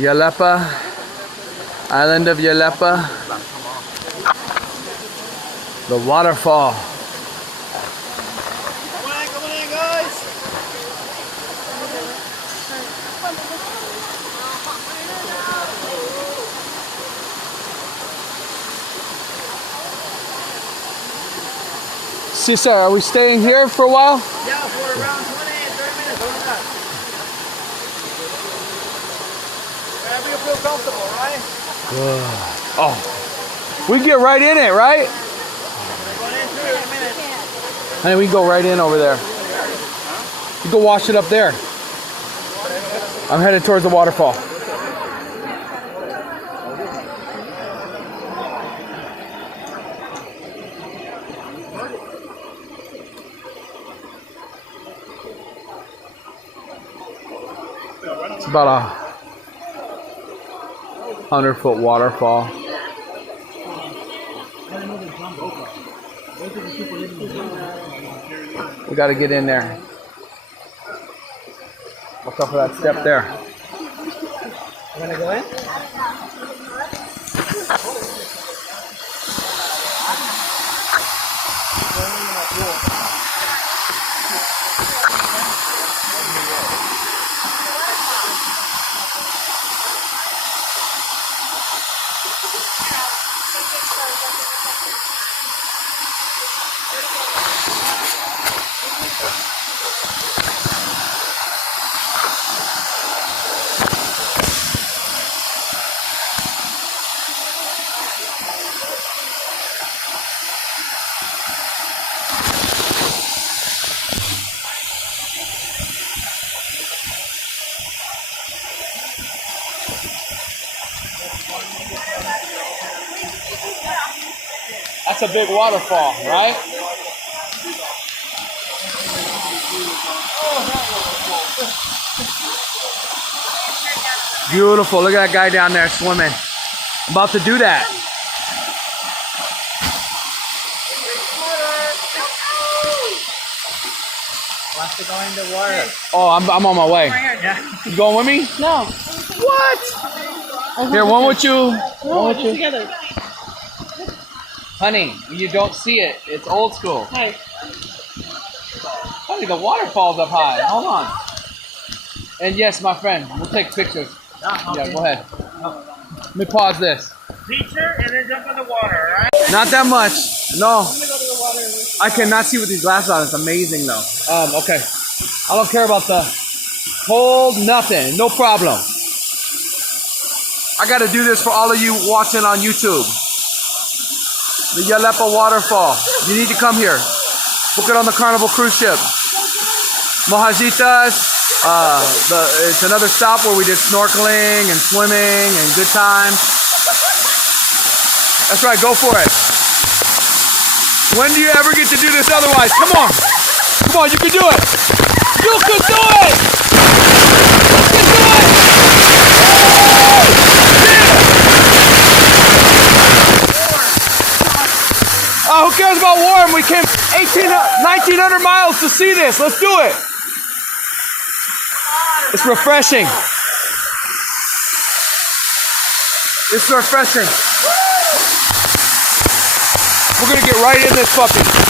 Yelapa, island of Yelapa, the waterfall. Come on in, guys. Sister, are we staying here for a while? Yeah, for around 20, 30 minutes. Look at that. Wherever you feel comfortable, right? Oh, we can get right in it, right? Going in 30 minutes. Hey, we can go right in over there. You go wash it up there. I'm headed towards the waterfall. It's about a 100-foot waterfall. We got to get in there. Watch out for that step there. You wanna go in? That's a big waterfall, right? Beautiful. Look at that guy down there swimming. I'm about to do that. Wants to go in the water. Oh, I'm on my way. Yeah. You going with me? No. What? Here, one with you. No, One with you. together. Honey, you don't see it. It's old school. Hi. Honey, the waterfall's up high. Hold on. And yes, my friend, we'll take pictures. Yeah, go ahead. Let me pause this. Picture and then jump in the water, right? Not that much. No. I cannot see with these glasses on. It's amazing though. Okay. I don't care about the cold, nothing. No problem. I gotta do this for all of you watching on YouTube. The Yelapa Waterfall. You need to come here. Book it on the Carnival cruise ship. Majahuitas. It's another stop where we did snorkeling and swimming and good times. That's right, go for it. When do you ever get to do this otherwise? Come on. Come on, you can do it. You can do it. You can do it. Oh, who cares about warm? We came 1,900 miles to see this. Let's do it. It's refreshing. It's refreshing. We're gonna get right in this puppy.